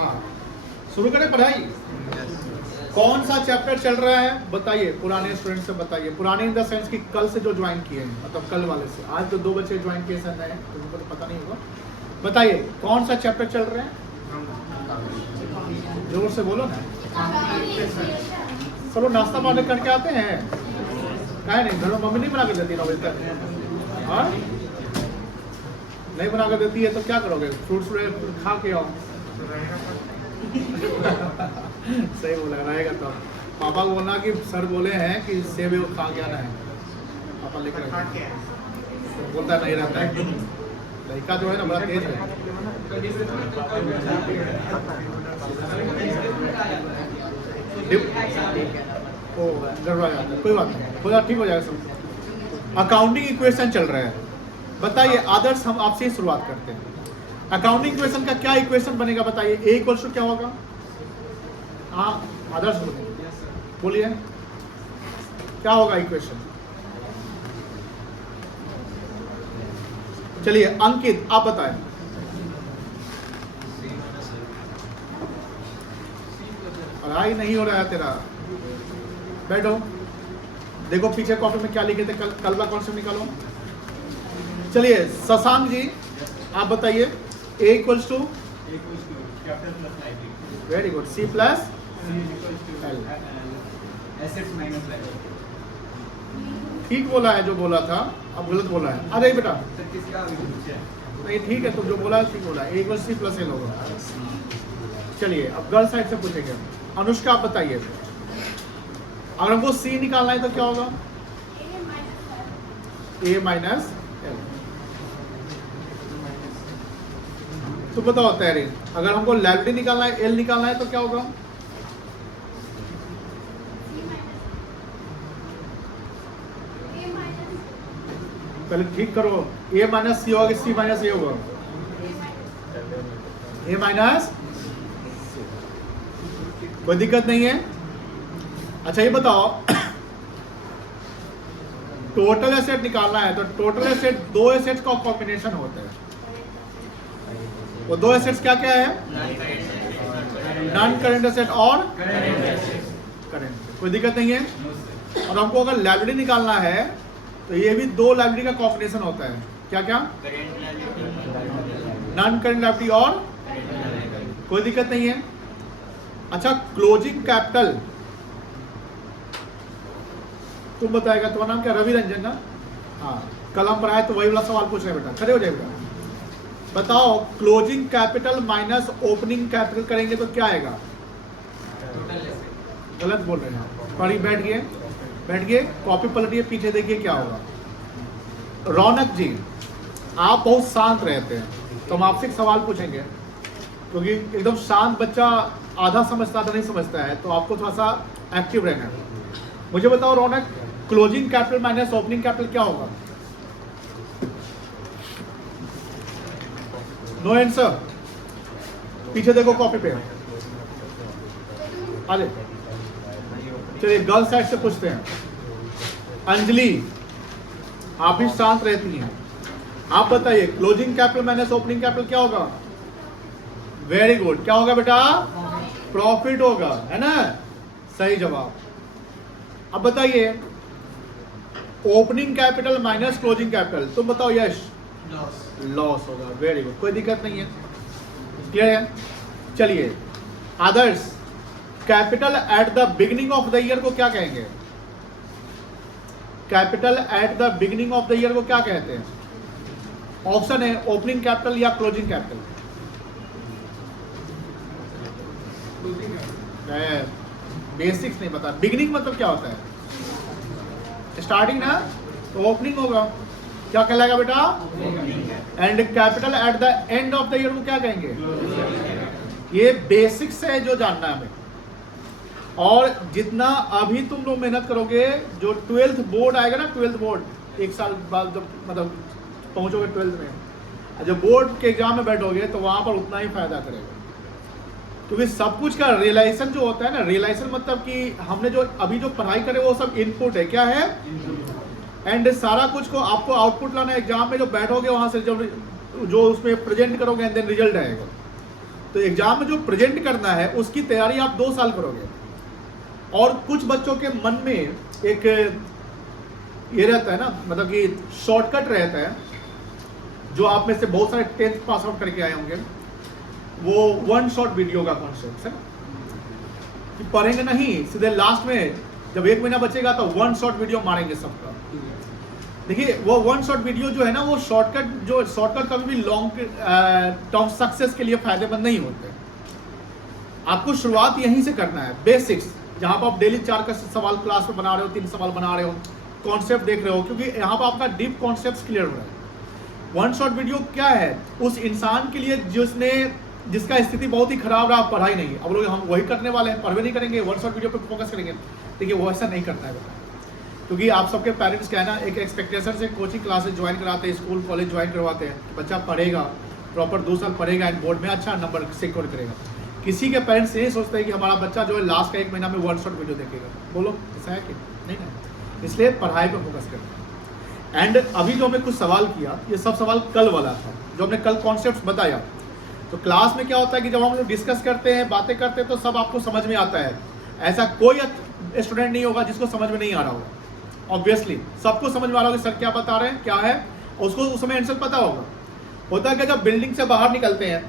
हाँ, शुरू करें पढ़ाई। कौन सा चैप्टर चल रहा है बताइए, पुराने स्टूडेंट से बताइए। पुराने इन द सेंस कि कल से जो ज्वाइन किए हैं, मतलब कल वाले से। आज तो 2 बच्चे ज्वाइन किए सर नए, तो उनको तो पता नहीं होगा। बताइए कौन सा चैप्टर चल रहा है, जोर से बोलो ना। सब लोग नाश्ता पानी करके आते हैं, क्या नहीं? घर में मम्मी नहीं बना कर देती 9 बजे तक? हाँ, नहीं बना कर देती है तो क्या करोगे? फ्रूट्स खा के आओ। सही बोला, रहेगा तो पापा को बोलना कि सर बोले हैं कि सेब वो खा के आना है, पापा लेकर बोलता नहीं रहता है। लड़का जो है ना बड़ा तेज है। ओ गड़बड़ा जाता है, कोई बात नहीं, हो जाए, ठीक हो जाएगा सब। अकाउंटिंग इक्वेशन चल रहा है, बताइए आदर्श। हम आपसे ही शुरुआत करते हैं। अकाउंटिंग इक्वेशन का क्या इक्वेशन बनेगा बताइए। ए इक्वल टू क्या होगा? हाँ आदर्श बोलिए, क्या होगा इक्वेशन? चलिए अंकित आप बताएं। पढ़ाई नहीं हो रहा है तेरा, बैठो, देखो पीछे कॉपी में क्या लिखे थे, कल का कॉन्सेप्ट निकालो। चलिए शशांक जी आप बताइए। A equals to, very good, C plus L. ठीक बोला है जो बोला था, अब गलत बोला है। अरे बेटा नहीं ठीक है, तो जो बोला है ठीक बोला है। ए इक्वल सी प्लस एल होगा। चलिए अब गर्ल साइड से पूछेंगे। अनुष्का आप बताइए, अगर हमको सी निकालना है तो क्या होगा? ए माइनस एल। तो बताओ तैयारी, अगर हमको लाइबिलिटी निकालना है, एल निकालना है तो क्या होगा? पहले ठीक करो, ए माइनस सी होगा कि सी माइनस ए होगा? ए माइनस, कोई दिक्कत नहीं है। अच्छा ये बताओ, टोटल एसेट निकालना है तो टोटल एसेट 2 एसेट्स का कॉम्बिनेशन होता है। वो 2 एसेट्स क्या क्या है? नॉन करेंट एसेट और करेंट। कोई दिक्कत नहीं है। और हमको अगर लायबिलिटी निकालना है तो ये भी 2 लायबिलिटी का कॉम्बिनेशन होता है। क्या क्या? नॉन करेंट लायबिलिटी और, कोई दिक्कत नहीं है। अच्छा क्लोजिंग कैपिटल तुम बताएगा, तुम्हारा नाम क्या? रवि रंजन ना? हाँ, कल हम पढ़ाए तो वही वाला सवाल पूछ रहे बेटा, खड़े हो जाए बेटा। बताओ closing capital minus opening capital करेंगे तो क्या आएगा? गलत बोल रहे हैं। पढ़ी, बैठ गए, कॉपी पलटिए, पीछे देखिए क्या होगा। रौनक जी आप बहुत शांत रहते हैं, तो हम आपसे एक सवाल पूछेंगे, क्योंकि एकदम शांत बच्चा आधा समझता आधा नहीं समझता है, तो आपको थोड़ा सा एक्टिव रहना है। मुझे बताओ Raunak, closing capital minus opening capital क्या होगा? नो आंसर, पीछे देखो कॉपी पे। अरे चलिए गर्ल साइड से पूछते हैं। अंजलि आप भी शांत रहती हैं, आप बताइए closing capital minus opening capital क्या होगा? वेरी गुड, क्या होगा बेटा? प्रॉफिट होगा, है ना? सही जवाब। अब बताइए opening capital minus closing capital, तुम बताओ। यश लॉस होगा, वेरी गुड, कोई दिक्कत नहीं है, क्लियर है। चलिए Adarsh, capital at the beginning of the year को क्या कहेंगे? Capital at the beginning of the year को क्या कहते हैं? ऑप्शन है ओपनिंग कैपिटल या क्लोजिंग कैपिटल। बेसिक्स नहीं पता, बिगिनिंग मतलब क्या होता है? स्टार्टिंग ना, तो ओपनिंग होगा, क्या कहलाएगा बेटा? And capital at the end of the year को क्या कहेंगे? ये बेसिक्स है जो जानना है हमें। और जितना अभी तुम लोग मेहनत करोगे, जो 12th बोर्ड आएगा ना, 12th बोर्ड 1 साल बाद जब मतलब पहुंचोगे 12th में, जब बोर्ड के एग्जाम में बैठोगे तो वहां पर उतना ही फायदा करेगा। क्योंकि सब कुछ का रियलाइजेशन जो होता है ना, रियलाइजेशन मतलब कि हमने जो अभी जो पढ़ाई करे वो सब इनपुट है। क्या है? एंड सारा कुछ को आपको आउटपुट लाना है। एग्जाम में जो बैठोगे वहां से जब जो उसमें प्रेजेंट करोगे एंड देन रिजल्ट आएगा। तो एग्जाम में जो प्रेजेंट करना है उसकी तैयारी आप 2 साल करोगे। और कुछ बच्चों के मन में एक ये रहता है ना, मतलब कि शॉर्टकट रहता है, जो आप में से बहुत सारे 10th पास आउट करके आए होंगे, वो वन शॉट वीडियो का कॉन्सेप्ट है कि पढ़ेंगे नहीं, सीधे लास्ट में जब 1 महीना बचेगा तो वन शॉट वीडियो मारेंगे सबका। देखिए वो वन शॉट वीडियो जो है ना, वो शॉर्टकट कभी भी लॉन्ग टर्म सक्सेस के लिए फायदेमंद नहीं होते। आपको शुरुआत यहीं से करना है, बेसिक्स, जहां पर आप डेली 4 का सवाल क्लास में बना रहे हो, 3 सवाल बना रहे हो, कॉन्सेप्ट देख रहे हो, क्योंकि यहाँ पर आपका डीप कॉन्सेप्ट क्लियर हो रहा है। वन शॉट वीडियो क्या है? उस इंसान के लिए जिसका स्थिति बहुत ही खराब रहा, पढ़ाई नहीं, अब लोग हम वही करने वाले हैं, पढ़वे नहीं करेंगे, वन शॉट वीडियो पे फोकस करेंगे। देखिए वो ऐसा नहीं करता है बेटा, क्योंकि आप सबके पेरेंट्स क्या है ना, एक एक्सपेक्टेशन से कोचिंग क्लासेस ज्वाइन कराते हैं, स्कूल कॉलेज ज्वाइन करवाते हैं, बच्चा पढ़ेगा, प्रॉपर 2 साल पढ़ेगा एंड बोर्ड में अच्छा नंबर सिक्योर करेगा। किसी के पेरेंट्स ये सोचते हैं कि हमारा बच्चा जो है लास्ट का 1 महीना में वन शॉट वीडियो देखेगा। बोलो ऐसा है कि नहीं? इसलिए पढ़ाई पर फोकस करते हैं। एंड अभी जो हमने कुछ सवाल किया, ये सब सवाल कल वाला था, जो हमने कल कॉन्सेप्ट बताया। तो क्लास में क्या होता है कि जब हम लोग डिस्कस करते हैं, बातें करते हैं, तो सब आपको समझ में आता है। ऐसा कोई स्टूडेंट नहीं होगा जिसको समझ में नहीं आ रहा होगा। ऑब्वियसली सबको समझ में आ रहा होगा सर क्या बता रहे हैं, क्या है, उसको उस समय आंसर पता होगा। होता है कि जब बिल्डिंग से बाहर निकलते हैं,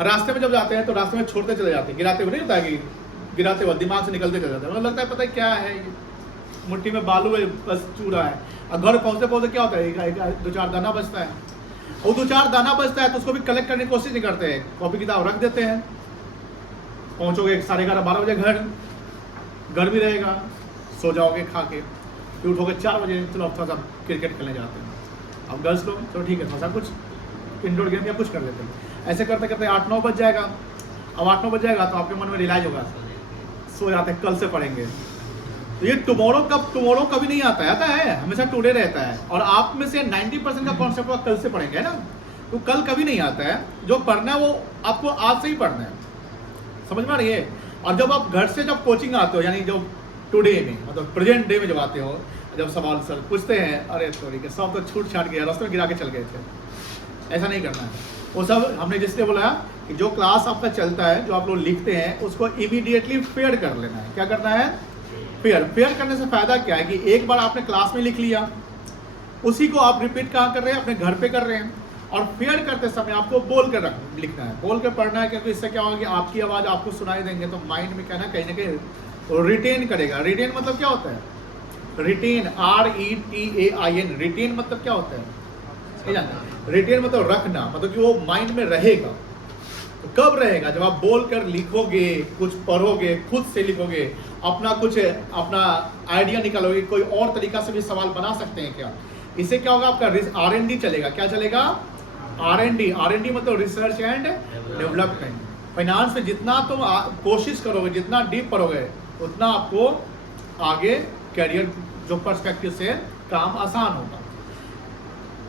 रास्ते में जब जाते हैं, तो रास्ते में छोड़ते चले जाते हैं, गिराते हुए नहीं होता है कि गिराते हुए दिमाग से निकलते चले जाते हैं, मतलब लगता है पता है क्या है, मुट्ठी में बालू है, बस चूड़ा है। और घर पहुँचते पहुँचते क्या होता है, 2-4 दाना बचता है, और 2-4 दाना बचता है तो उसको भी कलेक्ट करने की कोशिश नहीं करते हैं, कॉपी किताब रख देते हैं। पहुँचोगे 11:30-12 बजे घर भी रहेगा, सो जाओगे खा के, फिर उठोगे 4 बजे, चलो अब थोड़ा सा क्रिकेट खेलने जाते हैं। अब गर्ल्स लोग चलो ठीक है, थोड़ा सा कुछ इंडोर गेम या कुछ कर लेते हैं। ऐसे करते करते 8-9 बज जाएगा। अब 8-9 बज जाएगा तो आपके मन में रियलाइज होगा, सो जाते हैं, कल से पढ़ेंगे। तो ये टुमारो कभी नहीं आता है, हमेशा टुडे रहता है। और आप में से 90% का कॉन्सेप्ट कल से पढ़ेंगे ना, तो कल कभी नहीं आता है। जो पढ़ना है वो आपको आज से ही पढ़ना है, समझ में आ रही है। और जब आप घर से जब कोचिंग आते हो, यानी जब टुडे में, मतलब प्रेजेंट डे में जब आते हो, जब सवाल सर पूछते हैं, अरे सॉरी के सब तो छूट छाट गया, रास्ते में गिरा के चल गए थे, ऐसा नहीं करना है। वो सब हमने जिसने बोला कि जो क्लास आपका चलता है, जो आप लोग लिखते हैं, उसको इमीडिएटली फेयर कर लेना है। क्या करना है? फेयर करने से फायदा क्या है कि एक बार आपने क्लास में लिख लिया, उसी को आप रिपीट कहाँ कर रहे हैं? अपने घर पे कर रहे हैं। और फेयर करते समय आपको बोल कर लिखना है, बोल कर पढ़ना है, क्योंकि इससे क्या होगा कि आपकी आवाज़ आपको सुनाई देंगे, तो माइंड में क्या ना कहीं रिटेन करेगा। रिटेन मतलब क्या होता है? रिटेन, RETAIN, रिटेन मतलब क्या होता है? रिटेन मतलब रखना, मतलब कि वो माइंड में रहेगा। तो कब रहेगा? जब आप बोल कर लिखोगे, कुछ पढ़ोगे, खुद से लिखोगे, अपना आइडिया निकालोगे। कोई और तरीका से भी सवाल बना सकते हैं क्या? इससे क्या होगा? आपका R&D चलेगा। क्या चलेगा? R&D मतलब रिसर्च एंड डेवलपमेंट। फाइनेंस में जितना तुम कोशिश करोगे, जितना डीप पढ़ोगे, उतना आपको आगे कैरियर जो पर्सपेक्टिव से काम आसान होगा।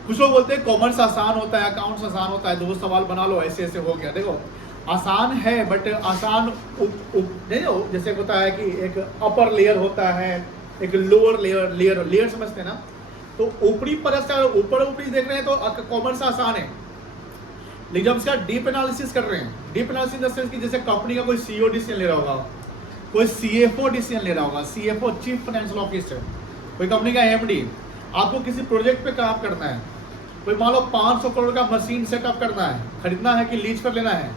कुछ लोग बोलते हैं कॉमर्स आसान होता है, अकाउंट्स आसान होता है, 2 सवाल बना लो, ऐसे ऐसे हो गया। देखो आसान है, बट आसान नहीं हो, जैसे होता है कि एक अपर लेयर होता है, एक लोअर लेयर समझते हैं ना। तो ऊपरी परत से ऊपर देख रहे हैं तो कॉमर्स आसान है, लेकिन जब इसका डीप एनालिसिस कर रहे हैं, deep analysis in the sense कि जैसे कंपनी का कोई CEO डिसीजन ले रहा होगा, कोई CFO डिसीजन ले रहा होगा, CFO चीफ फाइनेंशियल ऑफिसर, कोई कंपनी का MD, आपको किसी प्रोजेक्ट पे काम करना है, कोई मान लो 500 करोड़ का मशीन सेटअप करना है, खरीदना है कि लीज पर लेना है,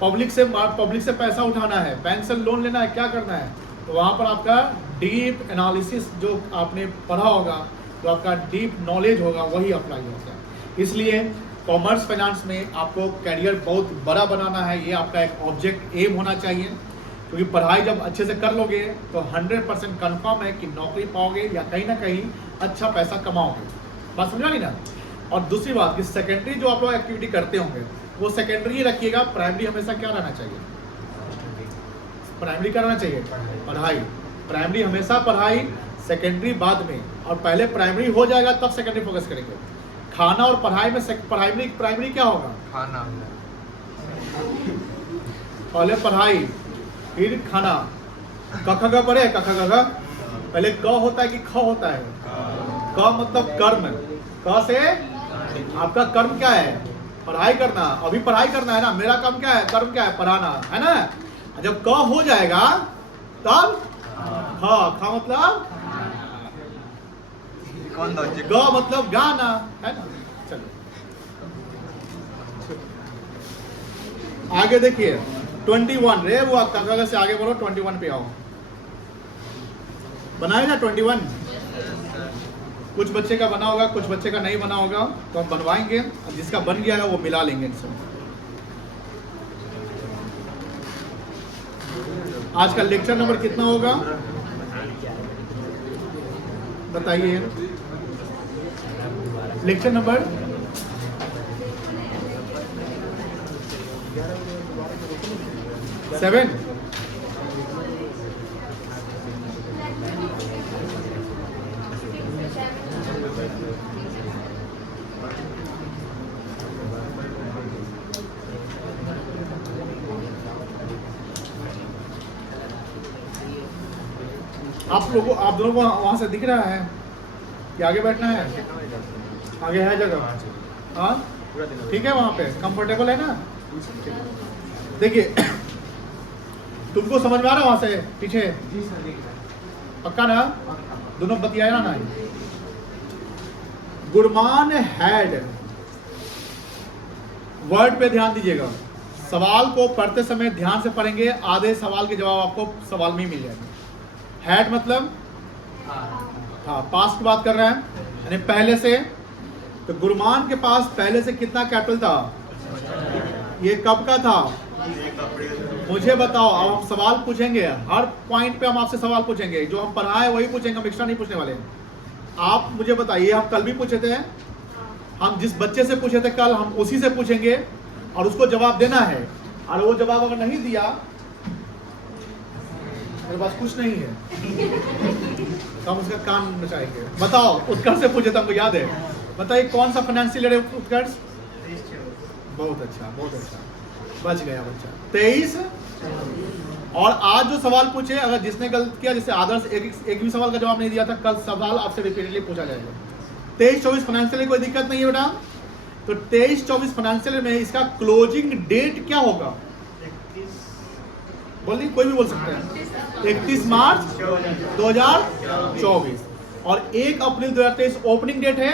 पब्लिक से पैसा उठाना है, बैंक से लोन लेना है, क्या करना है, तो वहाँ पर आपका डीप एनालिसिस जो आपने पढ़ा होगा, जो आपका डीप नॉलेज होगा, वही अप्लाई होता है। इसलिए कॉमर्स फाइनेंस में आपको कैरियर बहुत बड़ा बनाना है, ये आपका एक ऑब्जेक्ट एम होना चाहिए। क्योंकि पढ़ाई जब अच्छे से कर लोगे तो 100% कन्फर्म है कि नौकरी पाओगे या कहीं ना कहीं अच्छा पैसा कमाओगे। बात समझा नहीं ना। और दूसरी बात कि सेकेंडरी जो आप लोग एक्टिविटी करते होंगे, वो सेकेंडरी ही रखिएगा, प्राइमरी हमेशा क्या रहना चाहिए? प्राइमरी क्या रहना चाहिए? पढ़ाई। प्राइमरी हमेशा पढ़ाई, सेकेंडरी बाद में, और पहले प्राइमरी हो जाएगा तब सेकेंडरी फोकस करेंगे। खाना और पढ़ाई में प्राइमरी क्या होगा? खाना। पहले पढ़ाई फिर खाना। कख ग पढ़े, कख ग पहले क होता है कि ख होता है? क मतलब कर्म। क से आपका कर्म क्या है? पढ़ाई करना, अभी पढ़ाई करना है ना, मेरा काम क्या है, कर्म क्या है, पढ़ाना है ना। जब क हो जाएगा तब खा मतलब ग मतलब गाना, है ना। चलो आगे देखिए 21 रे, वो कागज से आगे बोलो, 21 पे आओ। बनाए ना 21, कुछ बच्चे का बना होगा, कुछ बच्चे का नहीं बना होगा, तो हम बनवाएंगे, जिसका बन गया है वो मिला लेंगे इनसे। आज का लेक्चर नंबर कितना होगा बताइए, लेक्चर नंबर 7। आप दोनों को वहां से दिख रहा है कि आगे बैठना है, आगे है जगह, हाँ ठीक है, वहां पे कंफर्टेबल है ना। देखिए तुमको समझ में आ रहा है वहां से पीछे, पक्का ना, दोनों बतियाया ना। गुरमान हैड वर्ड पे ध्यान दीजिएगा, सवाल को पढ़ते समय ध्यान से पढ़ेंगे, आधे सवाल के जवाब आपको सवाल में ही मिल जाएगा। हैड मतलब हाँ, पास्ट की बात कर रहे हैं, यानी पहले से। तो गुरमान के पास पहले से कितना कैपिटल था, ये कब का था, मुझे बताओ। अब हम सवाल पूछेंगे, हर पॉइंट पे हम आपसे सवाल पूछेंगे, जो हम पढ़ाए वही पूछेंगे, हम एक्स्ट्रा नहीं पूछने वाले। आप मुझे बताइए, हम कल भी पूछे थे, हम जिस बच्चे से पूछे थे कल, हम उसी से पूछेंगे और उसको जवाब देना है। और वो जवाब अगर नहीं दिया, मेरे पास कुछ नहीं है, तो हम उसका कान बचाएंगे। बताओ, उत्कर्ष से पूछे थे, हमको याद है, बताइए कौन सा फाइनेंशियल ईयर उत्कर्ष? बहुत अच्छा, बहुत अच्छा, बच गया बच्चा। 23 और आज जो सवाल पूछे, अगर जिसने गलत किया, जैसे आदर्श एक भी सवाल का जवाब नहीं दिया था, कल सवाल आपसे रिपीटेडली पूछा जाएगा। 23-24 फाइनेंशियल कोई दिक्कत नहीं है बेटा। तो 23-24 फाइनेंशियल में इसका क्लोजिंग डेट क्या होगा, बोलिए, कोई भी बोल सकते हैं। 31 मार्च 2024 और 1 अप्रैल 2023 ओपनिंग डेट है।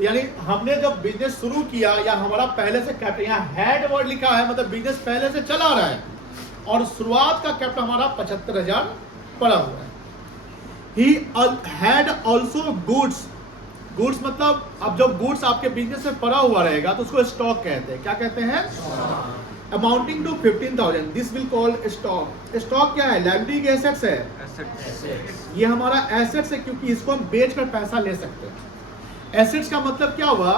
यानी हमने जब बिजनेस शुरू किया, या हमारा पहले से कैपिटल, यहाँ हैड वर्ड लिखा है, मतलब बिजनेस पहले से चला रहा है और शुरुआत का कैपिटल हमारा 75,000 पड़ा हुआ है। He had also goods, goods मतलब अब जब गुड्स आपके बिजनेस में पड़ा हुआ रहेगा तो उसको स्टॉक कहते हैं। क्या कहते हैं? Amounting to 15,000, this will call stock. Stock क्या है? लायबिलिटी के एसेट्स है, ये हमारा एसेट्स है, क्योंकि इसको हम बेचकर पैसा ले सकते हैं। एसेट्स का मतलब क्या हुआ,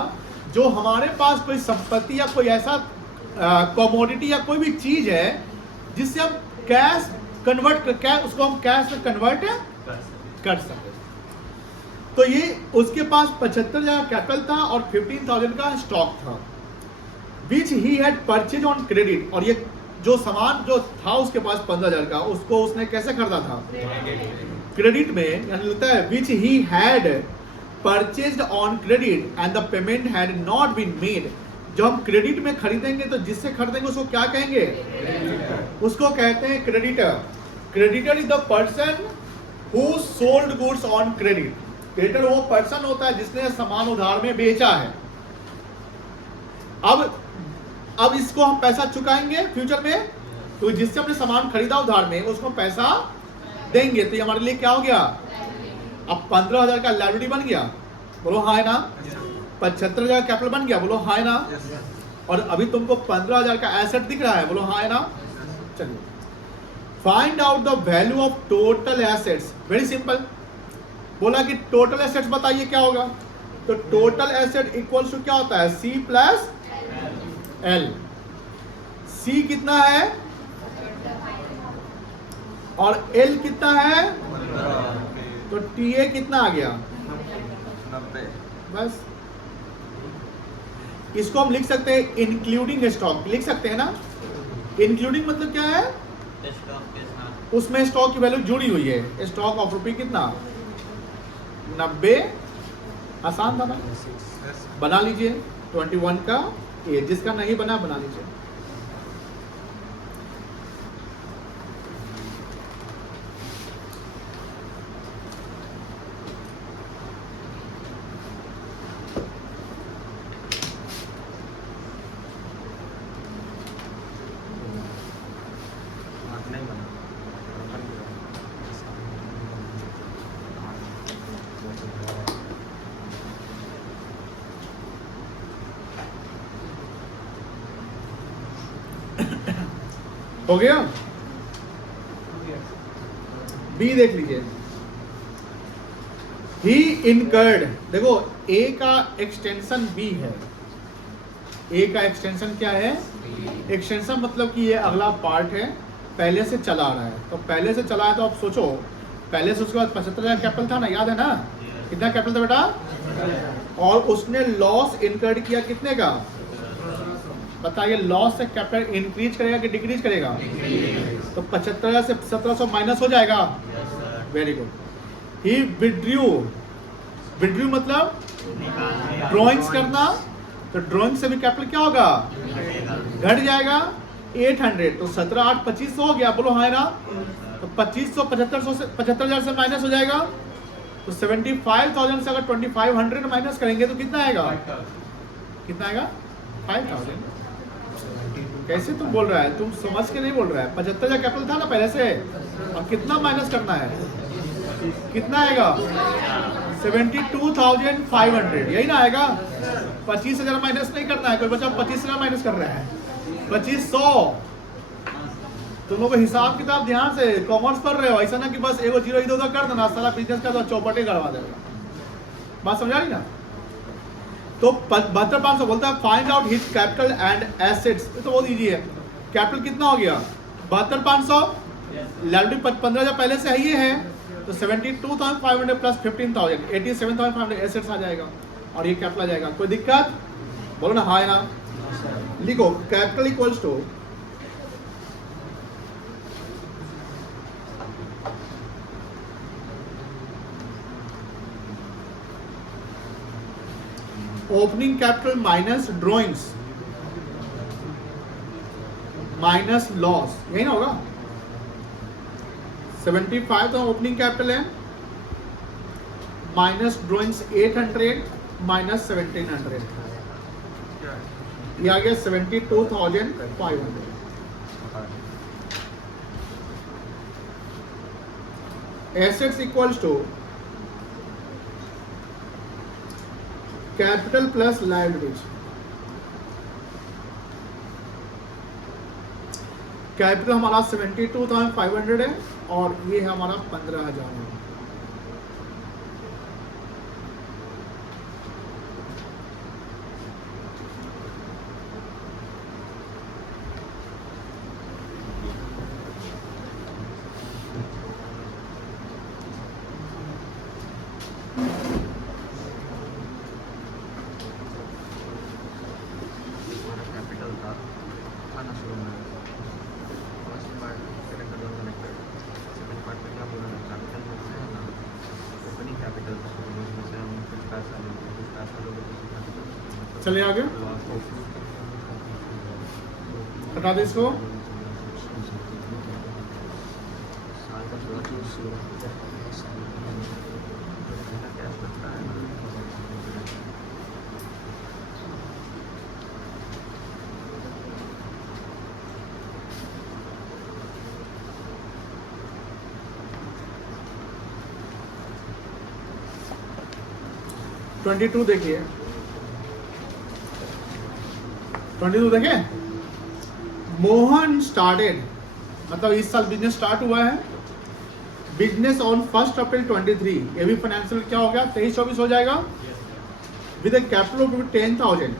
जो हमारे पास कोई संपत्ति या कोई ऐसा कमोडिटी या कोई भी चीज है जिससे हम कैश कन्वर्ट उसको हम कैश में कन्वर्ट कर सकते। तो ये उसके पास 75,000 कैपिटल था और 15,000 का स्टॉक था, which he had purchase on credit. और ये जो सामान जो था उसके पास 15,000 का, उसको उसने कैसे खरीदा था? क्रेडिट में। यानी लगता है which he had purchased on credit and the payment had not been made. जब हम क्रेडिट में खरीदेंगे तो जिससे खरीदेंगे उसको क्या कहेंगे? उसको कहते हैं creditor. Creditor is the person who sold goods on credit. Creditor वो पर्सन होता है जिसने सामान उधार में बेचा है। अब इसको हम पैसा चुकाएंगे फ्यूचर में, तो जिससे हमने सामान खरीदा उधार में उसको पैसा देंगे। तो ये हमारे लिए क्या हो गया? अब 15,000 का लायबिलिटी बन गया, बोलो हाँ है ना। 75,000 कैपिटल बन गया, बोलो हाँ है ना। और अभी तुमको 15,000 का एसेट दिख रहा है, बोलो हाँ है ना। चलिए, find out the value of total assets. Very simple, बोला कि टोटल एसेट्स बताइए क्या होगा। तो टोटल एसेट इक्वल्स टू क्या होता है? सी प्लस एल। सी कितना है और एल कितना है? तो टीए कितना आ गया? 90। बस इसको हम लिख सकते हैं इंक्लूडिंग स्टॉक, लिख सकते हैं ना। इंक्लूडिंग मतलब क्या है? उसमें स्टॉक की वैल्यू जुड़ी हुई है। स्टॉक ऑफ रुपये कितना? 90। आसान था ना, बना लीजिए। 21 का ए, जिसका नहीं बना बना लीजिए। हो गया। बी देख लीजिए, ही इनकर्ड, देखो ए का एक्सटेंशन बी है, ए का एक्सटेंशन क्या है, एक्सटेंशन मतलब कि ये अगला पार्ट है, पहले से चला आ रहा है, तो पहले से चला है तो आप सोचो पहले से उसके बाद 75,000 कैपिटल था ना, याद है ना, कितना कैपिटल था बेटा, और उसने लॉस इनकर्ड किया कितने का, बताइए, लॉस से कैपिटल इंक्रीज करेगा कि डिक्रीज करेगा, तो 75,000 से 1700 माइनस हो जाएगा, वेरी गुड। ही विड्रू, विड्रू मतलब ड्रॉइंग्स करना, तो ड्रॉइंग से भी कैपिटल क्या होगा, घट जाएगा 800, तो 17 8 2500 हो गया, बोलो हाँ ना, तो 2500 75,000 से माइनस हो जाएगा, तो 75,000 से अगर 2500 माइनस करेंगे तो कितना आएगा, कितना आएगा 5,000। कैसे तुम बोल रहा है, तुम समझ के नहीं बोल रहा है, 75,000 कैपिटल था ना पहले से, और कितना माइनस करना है, कितना आएगा 72,500, यही ना आएगा, 25,000 माइनस नहीं करना है, कोई बच्चा 25,000 माइनस कर रहा है, 2500। तुम लोग हिसाब किताब ध्यान से, कॉमर्स पढ़ रहे हो, ऐसा ना कि बस एगो जीरो इधर उधर कर देना, सारा बिजनेस का तो चौपटे करवा देगा, बात समझा रही ना। तो 72,500 बोलता है find out his capital and assets, तो बहुत इजी है, कैपिटल कितना हो गया 72,500, लायबिलिटी 15,000 पहले से है, ये है, तो 72,500 प्लस 15,000 87,500 एसेट्स आ जाएगा, और ये कैपिटल आ जाएगा, कोई दिक्कत, बोलो ना हाँ है ना। लिखो capital equals to opening capital minus drawings minus loss, यही ना होगा, 75 तो ओपनिंग कैपिटल है, माइनस ड्रॉइंग्स 800 माइनस 1700, ये आ गया 72,500। Assets equals to capital plus liabilities, capital हमारा 72,500 है, और ये हमारा 15,000 है। चलिए आगे, हटा दे इसको, (22) देखिए, 22 देखें, मोहन स्टार्टेड, मतलब इस साल बिजनेस स्टार्ट हुआ है, बिजनेस ऑन 1 अप्रैल 23, ये भी फाइनेंशियल क्या हो गया 23-24 हो जाएगा, विद कैपिटल ऑफ 10,000,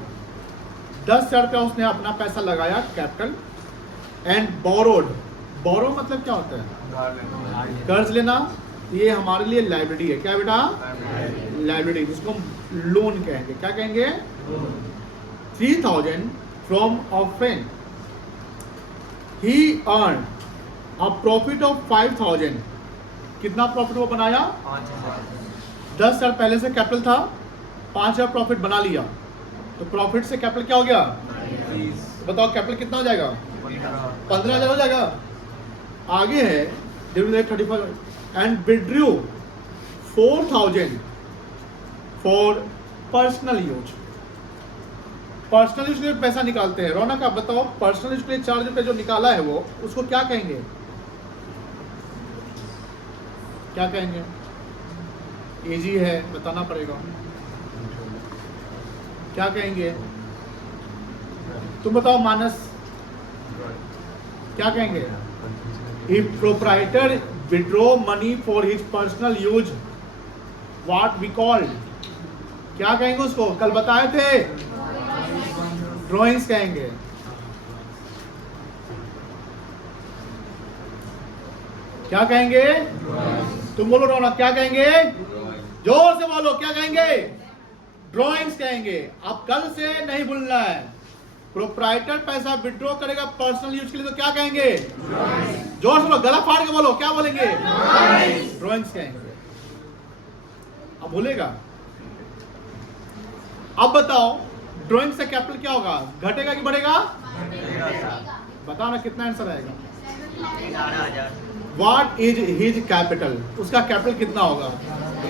10,000 रुपया उसने अपना पैसा लगाया कैपिटल, एंड बोरोड, बोरो मतलब क्या होता है, कर्ज लेना, ये हमारे लिए लाइबिलिटी है, क्या बेटा, लाइबिलिटी, जिसको हम लोन कहेंगे, क्या कहेंगे, 3,000 from a friend, he earn a profit of 5,000, कितना प्रॉफिट वो बनाया, 5,000, 10,000 पहले से कैपिटल था, 5,000 प्रॉफिट बना लिया, तो प्रॉफिट से कैपिटल क्या हो गया? बताओ कैपिटल कितना हो जाएगा? 15,000 हो जाएगा। आगे है during 35 and withdrew 4,000 for personal use. Personal use के लिए पैसा निकालते हैं। रौनक आप बताओ पर्सनल यूज के लिए 4 रुपये जो निकाला है वो उसको क्या कहेंगे? क्या कहेंगे? इजी है, बताना पड़ेगा। क्या कहेंगे? तुम बताओ मानस, क्या कहेंगे? If proprietor withdraw money for his personal use, what we call? क्या कहेंगे उसको? कल बताए थे, ड्रॉइंग्स कहेंगे। क्या कहेंगे? तुम बोलो रौनक, क्या कहेंगे? जोर से बोलो, क्या कहेंगे? ड्रॉइंग्स कहेंगे। अब कल से नहीं भूलना है। प्रोप्राइटर पैसा विड्रॉ करेगा पर्सनल यूज के लिए तो क्या कहेंगे? जोर से बोलो, गला फाड़ के बोलो, क्या बोलेंगे? ड्रॉइंग्स कहेंगे। अब बोलेगा। अब बताओ ड्रॉइंग से कैपिटल क्या होगा? घटेगा कि बढ़ेगा? बताओ ना कितना आंसर आएगा? What is his capital? उसका कैपिटल कितना होगा?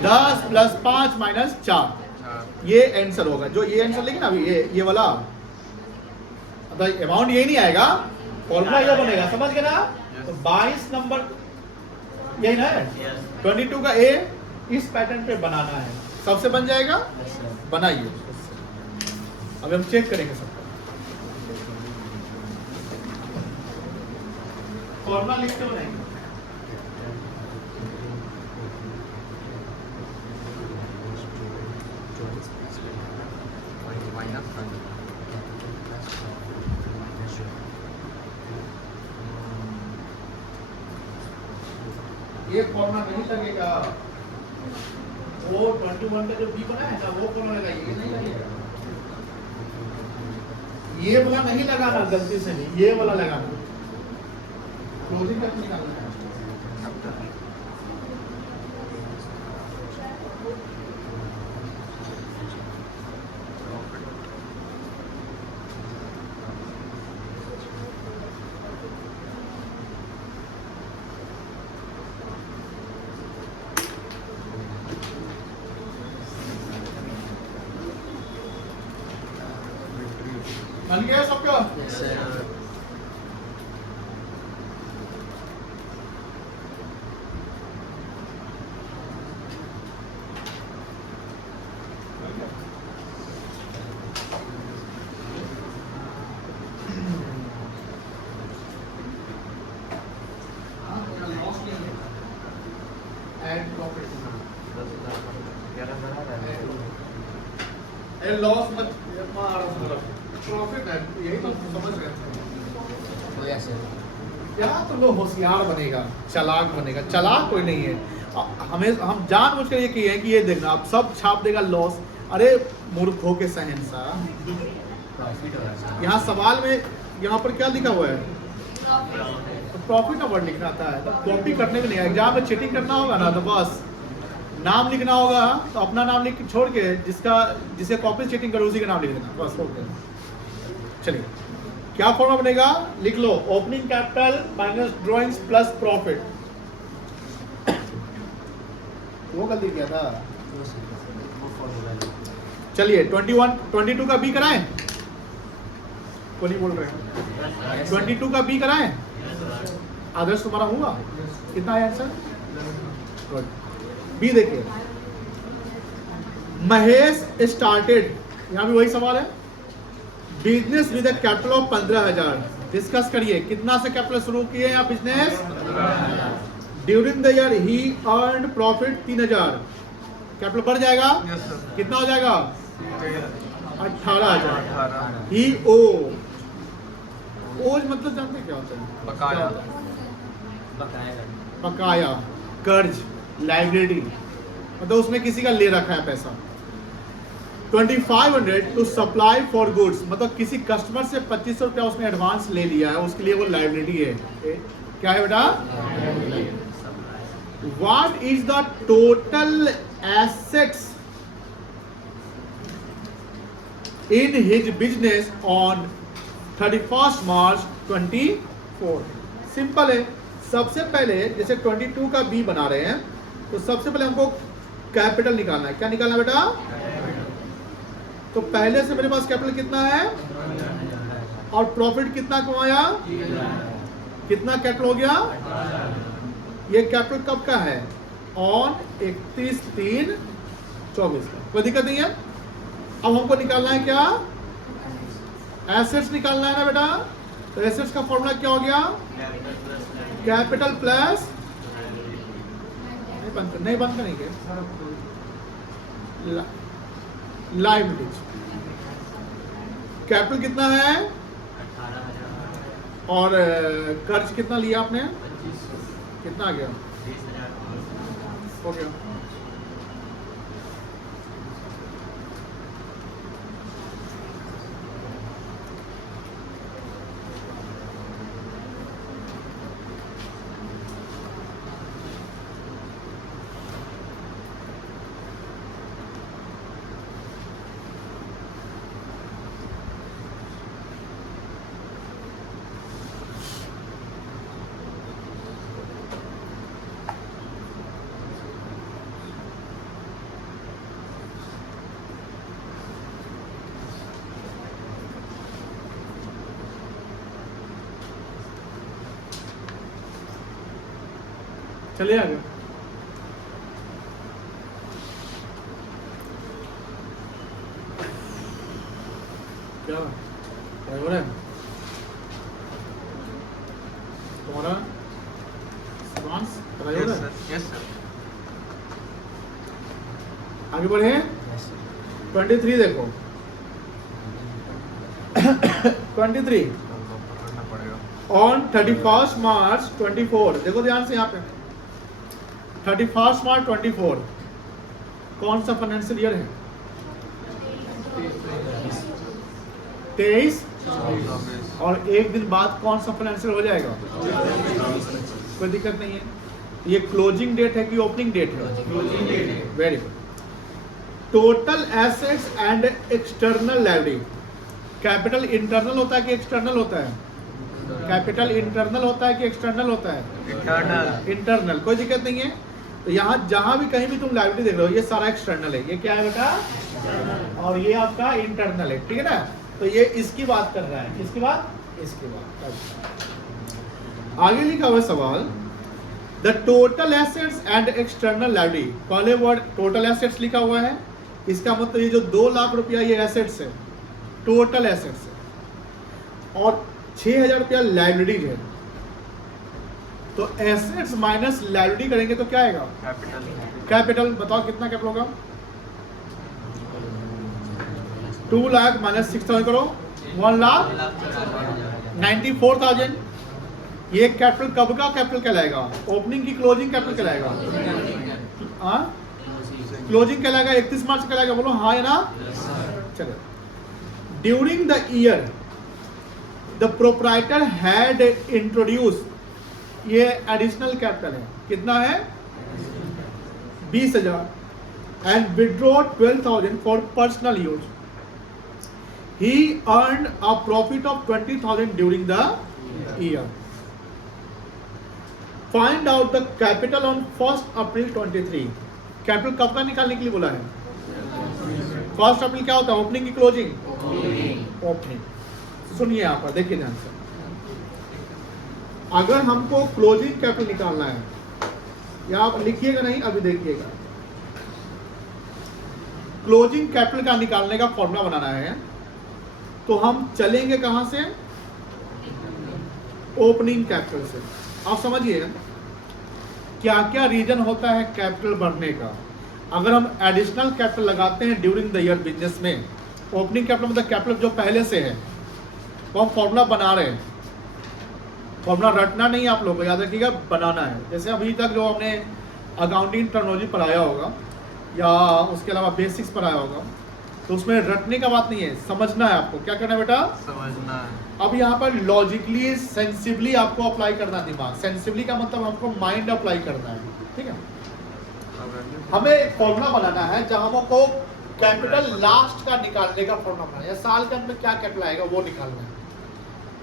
10 + 5 - 4। ये आंसर होगा। जो ये आंसर लेंगे ना अभी ये वाला अमाउंट ये नहीं आएगा, फॉर्मूला ये बनेगा। समझ गए ना? तो 22 नंबर यही ना है। 22 का ए इस पैटर्न पे बनाना है। सबसे बन जाएगा? बनाइए। अब हम चेक करेंगे सबको। फॉर्मूला लिख के बनाएंगे। ये फॉर्मूला नहीं लगेगा। वो 21 का जो बी बना है ना वो फॉर्मूला लगाइए, ये नहीं लगेगा। ये वाला नहीं लगाना गलती से नहीं, ये वाला लगाना। क्लोजिंग तक निकालना है। बन गया सबका? लॉस मत प्रॉफिट है, यही तो समझ रहे थे। यहाँ तो लोग होशियार बनेगा, चालाक बनेगा। चालाक कोई नहीं है। हमें हम जानबूझकर ये किए हैं कि ये देखना आप सब छाप देगा लॉस। अरे मूर्खों के शहंशाह, यहाँ सवाल में यहाँ पर क्या लिखा हुआ है? प्रॉफिट का वर्ड लिखना आता है। तो कॉपी करने में नहीं, एग्जाम में चीटिंग करना होगा ना तो बस नाम लिखना होगा, तो अपना नाम लिख छोड़ के जिसे कॉपी चीटिंग करो उसी का नाम लिख देना बस, हो गया। चलिए क्या फॉर्मूला बनेगा? लिख लो, opening capital minus drawings plus profit. वो गलती किया था। चलिए 22 का बी कराएं? कोई नहीं बोल रहे। 22 का बी कराएं? आदर्श तुम्हारा हुआ? कितना है आंसर? गुड। बी देखिए, महेश स्टार्टेड, यहाँ भी वही सवाल है, business with capital of 15,000। Discuss करिए कितना से कैपिटल शुरू किए यहाँ business? During the year he earned profit 3,000। Capital बढ़ जाएगा? कितना हो जाएगा? 18,000। ही ओज मतलब जानते क्या होता है? बकाया। बकाया, कर्ज, लाइबिलिटी, मतलब उसमें किसी का ले रखा है पैसा। 2500 टू सप्लाई फॉर गुड्स, मतलब किसी कस्टमर से 2500 रुपया उसने एडवांस ले लिया है, उसके लिए वो लाइबिलिटी है। क्या है बेटा? What is the total assets in his business on 31 March 24। Simple है। सबसे पहले जैसे 22 का बी बना रहे हैं तो सबसे पहले हमको कैपिटल निकालना है। क्या निकालना है बेटा? तो पहले से मेरे पास कैपिटल कितना है और प्रॉफिट कितना कमाया? कितना कैपिटल हो गया? ये कैपिटल कब का है? ऑन 31/3/24 का। कोई दिक्कत नहीं है। अब हमको निकालना है क्या? एसेट्स निकालना है ना बेटा। तो एसेट्स का फॉर्मूला क्या हो गया? कैपिटल प्लस नहीं बंद करेंगे लायबिलिटीज। कैपिटल कितना है और कर्ज कितना लिया आपने? कितना आ गया? हो गया। चलिए आगे। क्या हो रहा है तुम्हारा? Yes sir. आगे बढ़े। 23 देखो। 23 ऑन 31 मार्च 24। देखो ध्यान से यहाँ पे 31 मार्च 24 कौन सा फाइनेंशियल ईयर है? 23 और एक दिन बाद कौन सा फाइनेंशियल हो जाएगा? कोई दिक्कत नहीं है। ये क्लोजिंग डेट है कि ओपनिंग डेट है? Very good. Total assets and external liability. Capital internal होता है कि एक्सटर्नल होता है? कैपिटल इंटरनल होता है कि एक्सटर्नल होता है? इंटरनल। कोई दिक्कत नहीं है। तो यहाँ जहां भी कहीं भी तुम लायबिलिटी देख रहे हो ये सारा एक्सटर्नल है। ये क्या है बेटा? और ये आपका इंटरनल है। ठीक है ना? तो ये इसकी बात कर रहा है। किसकी बात? इसकी बात। आगे लिखा हुआ सवाल the total assets and external liability. पहले वर्ड टोटल एसेट्स लिखा हुआ है। इसका मतलब ये जो 2 लाख रुपया ये एसेट्स है, टोटल एसेट्स है, और 6,000 रुपया लायबिलिटीज है। तो एसेट्स माइनस लायबिलिटी करेंगे तो क्या आएगा? कैपिटल। बताओ कितना कैपिटल होगा? 2 लाख माइनस 6,000 करो 1,94,000। ये कैपिटल कब का कैपिटल कहलाएगा? ओपनिंग की क्लोजिंग कैपिटल कहलाएगा? क्लोजिंग कहलाएगा 31 मार्च कहलाएगा। बोलो हाँ या ना? चलो। During the year the proprietor had introduce. ये एडिशनल कैपिटल है। कितना है? 20,000 and withdraw 12,000 for personal use. He earned a profit of 20,000 during the year. Find out the capital on 1st April 23. Capital कब का निकालने के लिए बोला है? 1 अप्रैल क्या होता है? ओपनिंग की क्लोजिंग? ओपनिंग। सुनिए यहाँ पर देखिए ध्यान से। अगर हमको क्लोजिंग कैपिटल निकालना है, या आप लिखिएगा नहीं अभी देखिएगा, क्लोजिंग कैपिटल का निकालने का फॉर्मूला बनाना है तो हम चलेंगे कहां से? ओपनिंग कैपिटल से। आप समझिए क्या क्या रीजन होता है कैपिटल बढ़ने का। अगर हम एडिशनल कैपिटल लगाते हैं ड्यूरिंग द ईयर बिजनेस में, ओपनिंग कैपिटल मतलब कैपिटल जो पहले से है, तो हम फॉर्मूला बना रहे हैं। फॉर्मूला रटना नहीं, आप लोगों को याद रखिएगा, बनाना है। जैसे अभी तक जो हमने अकाउंटिंग टर्मिनोलॉजी पढ़ाया होगा या उसके अलावा बेसिक्स पढ़ाया होगा, तो उसमें रटने का बात नहीं है, समझना है आपको। क्या करना है बेटा? समझना है। अब यहाँ पर लॉजिकली सेंसिबली आपको अप्लाई करना है दिमाग। सेंसिबली का मतलब हमको माइंड अप्लाई करना है। ठीक है? हमें फॉर्मूला बनाना है जहां हमको कैपिटल लास्ट का निकालने का फॉर्मूला है, या साल के अंत में क्या कैपिटल आएगा वो निकालना है।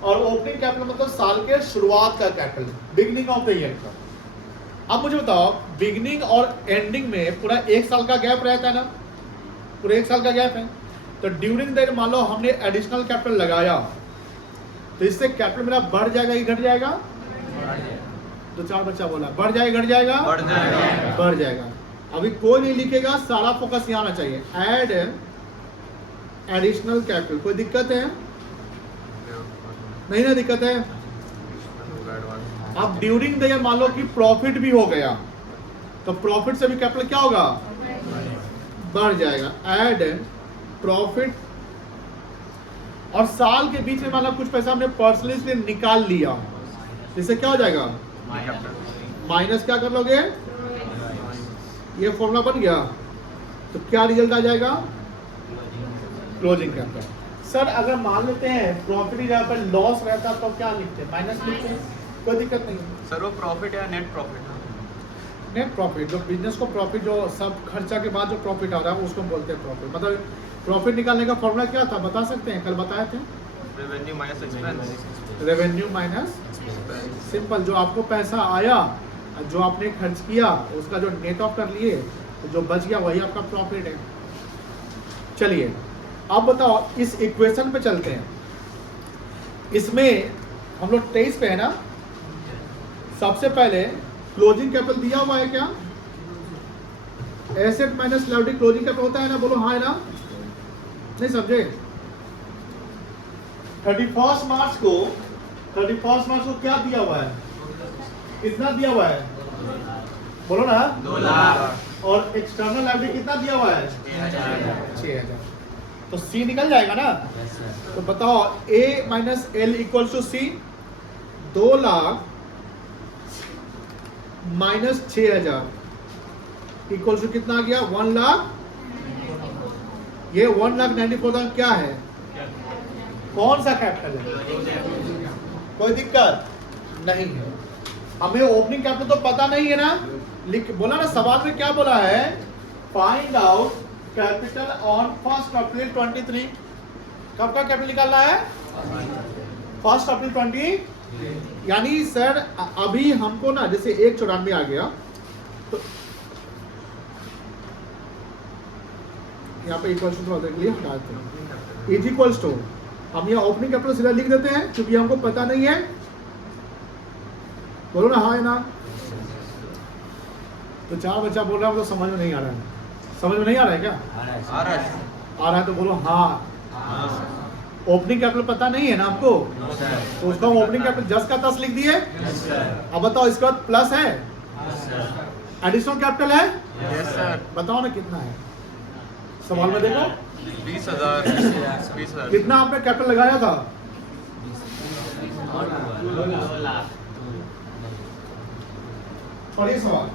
और ओपनिंग कैपिटल मतलब साल के शुरुआत का capital, beginning of the year का। अब मुझे बताओ बिगनिंग और एंडिंग में पूरा एक साल का गैप रहता है ना, पूरा एक साल का गैप है। तो ड्यूरिंग द मान लो हमने एडिशनल कैपिटल लगाया, तो इससे कैपिटल मेरा बढ़ जाएगा कि घट जाएगा? तो चार बच्चा बोला बढ़ जाएगा घट जाएगा? बढ़ जाएगा। अभी कोई नहीं लिखेगा, सारा फोकस यहाँ आना चाहिए। ऐड एडिशनल कैपिटल, कोई दिक्कत है? नहीं ना दिक्कत है। अब ड्यूरिंग द ईयर मान लो कि प्रॉफिट भी हो गया, तो प्रॉफिट से भी कैपिटल क्या होगा? बढ़ जाएगा। ऐड प्रॉफिट, और साल के बीच में मान लो कुछ पैसा हमने पर्सनली से निकाल लिया, इससे क्या हो जाएगा? माइनस क्या कर लोगे? ये फॉर्मूला बन गया, तो क्या रिजल्ट आ जाएगा? Closing capital. सर अगर मान लेते हैं प्रॉफिट जहाँ पर लॉस रहता तो क्या लिखते हैं? माइनस लिखते हैं, कोई दिक्कत नहीं है। सर वो प्रॉफिट या नेट प्रॉफिट? नेट प्रॉफिट, जो बिजनेस को प्रॉफिट, जो सब खर्चा के बाद जो प्रॉफिट आ रहा है उसको बोलते हैं प्रॉफिट। मतलब प्रॉफिट निकालने का फॉर्मूला क्या था बता सकते हैं? कल बताए थे, revenue minus expense. Revenue minus simple, जो आपको पैसा आया, जो आपने खर्च किया, उसका जो नेट ऑफ कर लिए, तो जो बच गया वही आपका प्रॉफिट है। चलिए अब बताओ इस इक्वेशन पे चलते हैं। इसमें हम लोग 23 पे है ना। सबसे पहले क्लोजिंग कैपिटल दिया हुआ है क्या? Asset minus liability closing capital होता है ना, बोलो हाँ है ना? नहीं समझे? 31 मार्च को क्या दिया हुआ है? कितना दिया हुआ है? बोलो ना। 2 लाख। और एक्सटर्नल लायबिलिटी कितना दिया हुआ है? 6,000। तो सी निकल जाएगा ना। तो बताओ A minus L equal to C, 2 lakh minus 6,000 equal to कितना आ गया? 1 लाख। ये 1,94,000 क्या है? कौन सा कैपिटल है? कोई दिक्कत नहीं है। हमें ओपनिंग कैपिटल तो पता नहीं है ना। बोला ना सवाल में क्या बोला है? फाइंड आउट कैपिटल ऑन 1 अप्रैल 23। कब का कैपिटल निकालना है? 1 अप्रैल 20। यानी सर अभी हमको ना जैसे 194 आ गया, तो यहाँ पे इक्वल टू के लिए हटा देते हैं। इज इक्वल्स टू, हम यहाँ ओपनिंग कैपिटल सीधा लिख देते हैं क्योंकि हमको पता नहीं है। बोलो ना हाँ है ना। तो 4 बच्चा बोल रहा है तो समझ में नहीं आ रहा है। समझ में नहीं आ रहा है क्या? आ रहा है तो बोलो हाँ। ओपनिंग कैपिटल पता नहीं है ना आपको, तो उसका हम ओपनिंग कैपिटल 10 का 10 लिख दिए। अब बताओ इसके बाद प्लस है, एडिशनल कैपिटल है। Yes sir. बताओ ना कितना है? सवाल में देखो 20,000। कितना आपने कैपिटल लगाया था? और ये सवाल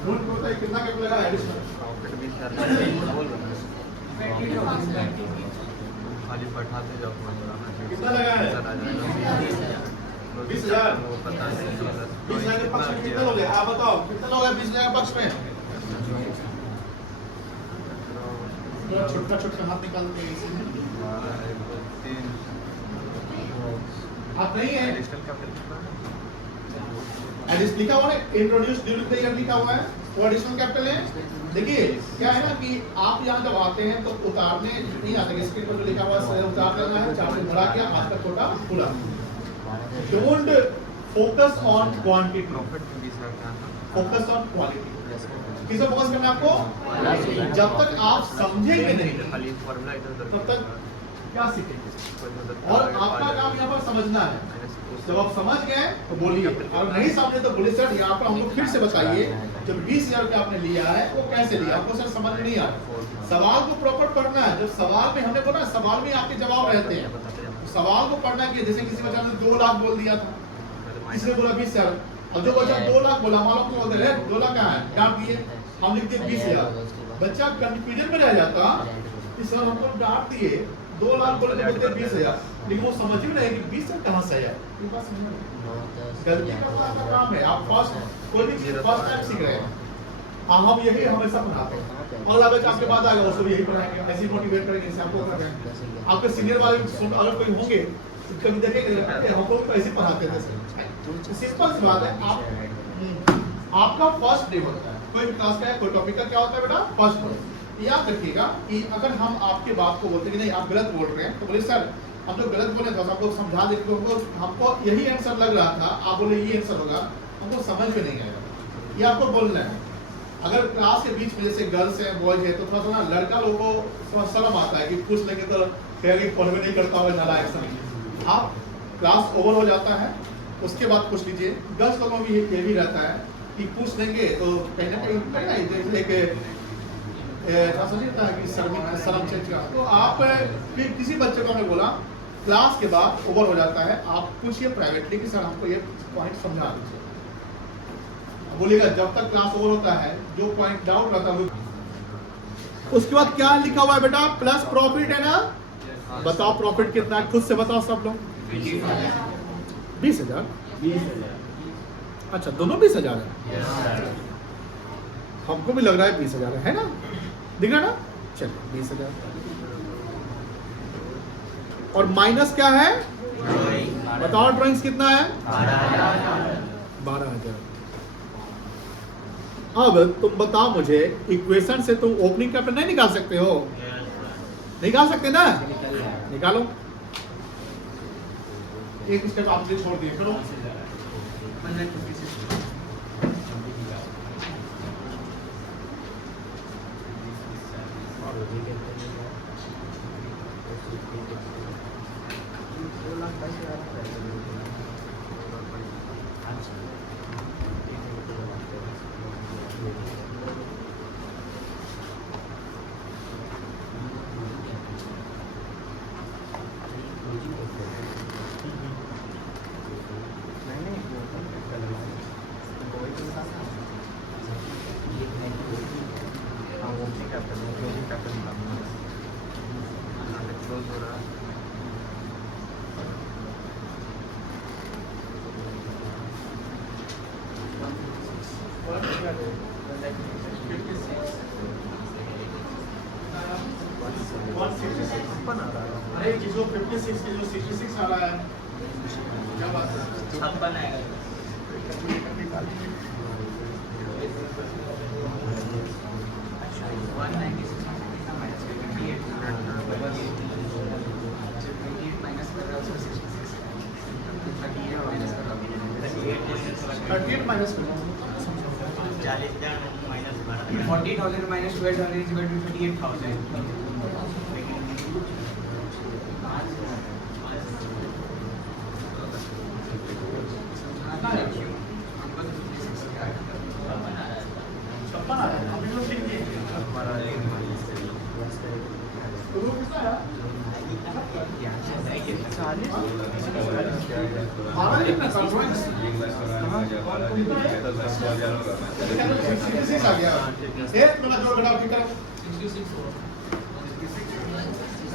कितना कैपिटल लगा एडिशनल? खाली पठाते जाओ कितना लगा है? 20,000। 20,000 के पक्ष में कितना लोग हैं? आप बताओ कितना लोग हैं 20,000 के पक्ष में? छोटा हाथ निकालते हैं इसी में। आप नहीं है एडिशनल लिखा हुआ है, इंट्रोड्यूस ड्यूरिंग द ईयर लिखा हुआ है, वो एडिशनल कैपिटल है। देखिए क्या है ना कि आप यहाँ जब आते हैं तो उतारने नहीं आते, स्क्रीन पर जो लिखा हुआ है उतार देना है, 4 से बड़ा किया, हाथ का छोटा खुला। Don't focus on quantity, focus on quality. किसे फोकस करना है आपको? जब तक आप समझेंगे नहीं तब तक क्या सीखेंगे? और आपका काम यहाँ पर समझना है। जब आप समझ गए तो बोलिए, और नहीं समझे तो बोलिए सर यहाँ पर हमको फिर से बताइए जब 20,000 का आपने लिया है वो कैसे लिया? आपको सर समझ में नहीं आ रहा। सवाल को प्रॉपर पढ़ना है। जब सवाल में हमने बोला सवाल में आपके जवाब रहते हैं, सवाल को पढ़ना है। जैसे किसी बच्चा ने 2 लाख बोल दिया था, इसने बोला 20,000। अब जो बच्चा 2 लाख बोला, हमारा को बोलते हैं 2 लाख कहाँ है, डांट दिए, हम लिख दिए 20,000। बच्चा कंफ्यूजन में रह जाता कि सर हमको डांट दिए 2 लाख बोले तो बोलते 20,000, लेकिन वो समझ ही नहीं कि 20,000 कहाँ से आया। ये बात समझ में गलती करना आपका काम है। आप फर्स्ट कोई भी चीज फर्स्ट टाइम सीख रहे हैं। हम यही हमेशा पढ़ाते हैं। अगला बैच आपके बाद आएगा उसको भी यही पढ़ाएंगे, ऐसे ही मोटिवेट करेंगे, ऐसे आपको कर रहे हैं। आपके सीनियर वाले अगर कोई होंगे कभी देखेंगे हम लोग तो ऐसे ही पढ़ाते थे। सिंपल सी बात है, आपका फर्स्ट डे होता है कोई भी क्लास का है, कोई टॉपिक का क्या होता है बेटा, फर्स्ट डे। याद रखिएगा कि अगर हम आपके बात को बोलते कि नहीं आप गलत बोल रहे हैं, तो बोले सर हम लोग गलत बोले तो आप लोग समझा देते, हमको यही आंसर लग रहा था, आप बोले ये आंसर होगा, हमको समझ में नहीं आएगा, ये आपको बोलना है। अगर क्लास के बीच में जैसे गर्ल्स है बॉयज है तो थोड़ा सा ना लड़का लोगों को शर्म आता है कि पूछ लेंगे तो कहेंगे पढ़वे नहीं करता हुआ ज़्यादा एक्शन। आप क्लास ओवर हो जाता है उसके बाद पूछ लीजिए। गर्ल्स लोगों में भी ये भी रहता है कि पूछ लेंगे तो कहीं ना कहीं एक समझता है कि शर्म चेंज। तो आप फिर किसी बच्चे को हमने बोला क्लास के बाद ओवर हो जाता है, आप पूछिए प्राइवेटली कि सर हमको ये पॉइंट समझा दीजिए। बोलिएगा जब तक क्लास ओवर होता है जो पॉइंट डाउट रहता है। उसके बाद क्या लिखा हुआ है बेटा, प्लस प्रॉफिट है ना, बताओ प्रॉफिट कितना है, खुद से बताओ सब लोग। 20,000। अच्छा दोनों 20,000 है, हमको भी लग रहा है 20,000 है ना, दिख रहा ना, चलो 20,000। और माइनस क्या है बताओ, ड्राइंग्स कितना है 12,000। अब तुम बताओ मुझे इक्वेशन से तुम ओपनिंग कैपिटल नहीं निकाल सकते हो, निकाल सकते ना, निकालो। एक स्टेप आपने छोड़ दिए, करो। अरे जो 56 के जो 66 आ रहा है क्या बात है, 56 आएगा। Minus 40,000 minus 12,000 is equal to 38,000.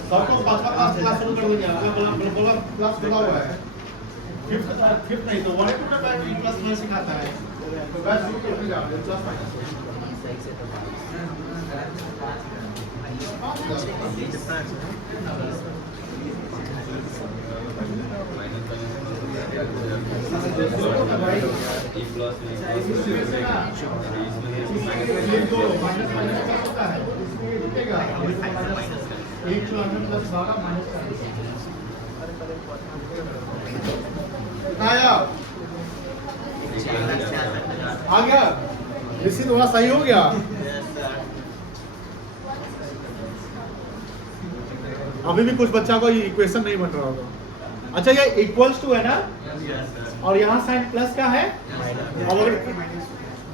सबको पांचवा क्लास शुरू कर देंगे, बोला क्लास खुला हुआ है, फिफ्थ नहीं तो 1 to 5 प्लस माइनस सिखाता है, तो बैच शुरू कर देंगे आप प्लस माइनस। आ गया, इसी थोड़ा सही हो गया। अभी भी कुछ बच्चा को इक्वेशन नहीं बन रहा होगा। अच्छा ये इक्वल्स टू है ना, और यहाँ साइन प्लस का है, और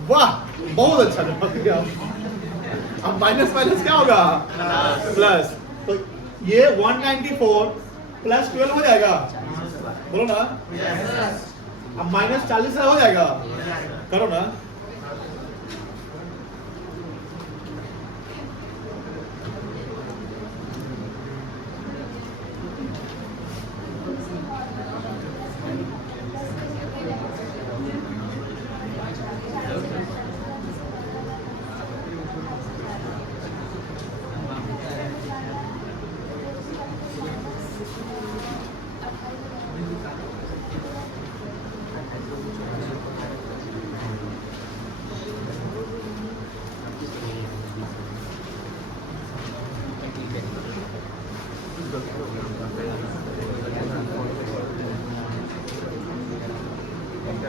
वाह बहुत अच्छा जवाब दिया। अब माइनस माइनस क्या होगा प्लस, तो ये 194 प्लस 12 हो जाएगा, बोलो ना। अब माइनस 40 हो जाएगा, करो ना।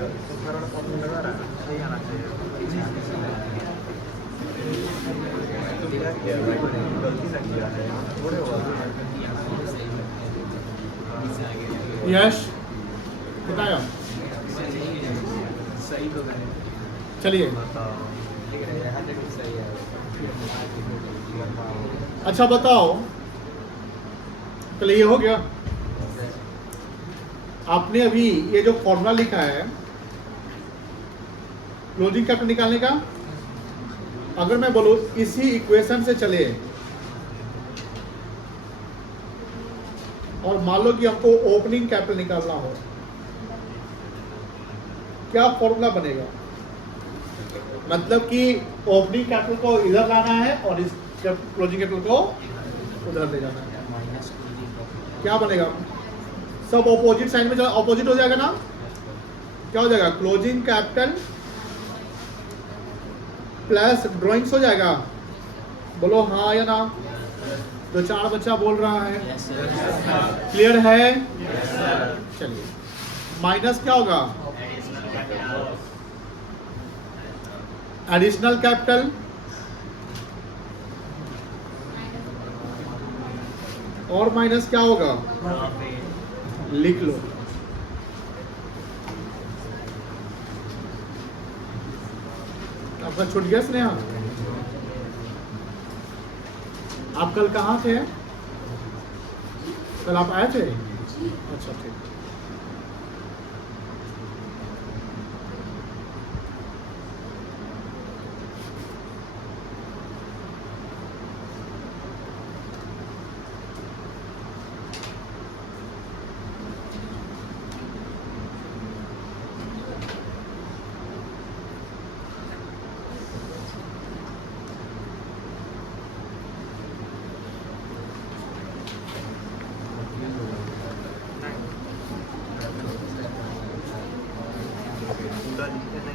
सही आना चाहिए। गलती से किया है थोड़े यश बताया। सही तो है। चलिए बताओ। सही है। अच्छा बताओ, चलिए ये हो गया। आपने अभी ये जो फॉर्मूला लिखा है क्लोजिंग कैपिटल निकालने का, अगर मैं बोलूं इसी इक्वेशन से चले और मान लो कि हमको ओपनिंग कैपिटल निकालना हो, क्या फॉर्मूला बनेगा? मतलब कि ओपनिंग कैपिटल को इधर लाना है और इस क्लोजिंग कैपिटल को उधर ले जाना है। क्या बनेगा? सब ऑपोजिट साइड में, ऑपोजिट हो जाएगा ना? क्या हो जाएगा? क्लोजिंग कैपिटल प्लस ड्राइंग्स हो जाएगा। बोलो हाँ या ना? दो चार बच्चा बोल रहा है। क्लियर है? चलिए माइनस क्या होगा? एडिशनल कैपिटल और माइनस क्या होगा? लिख लो। आपका छूट गया स्नेहा? आप कल कहाँ थे? कल आप आए थे? अच्छा ठीक।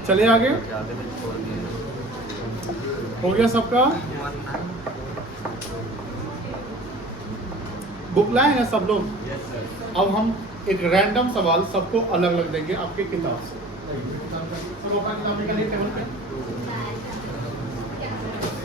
चलिए आगे। हो गया सबका? बुक लाए हैं सब लोग? अब हम एक रैंडम सवाल सबको अलग अलग देंगे आपके किताब से। सब अपना किताब निकालिए टेबल पे।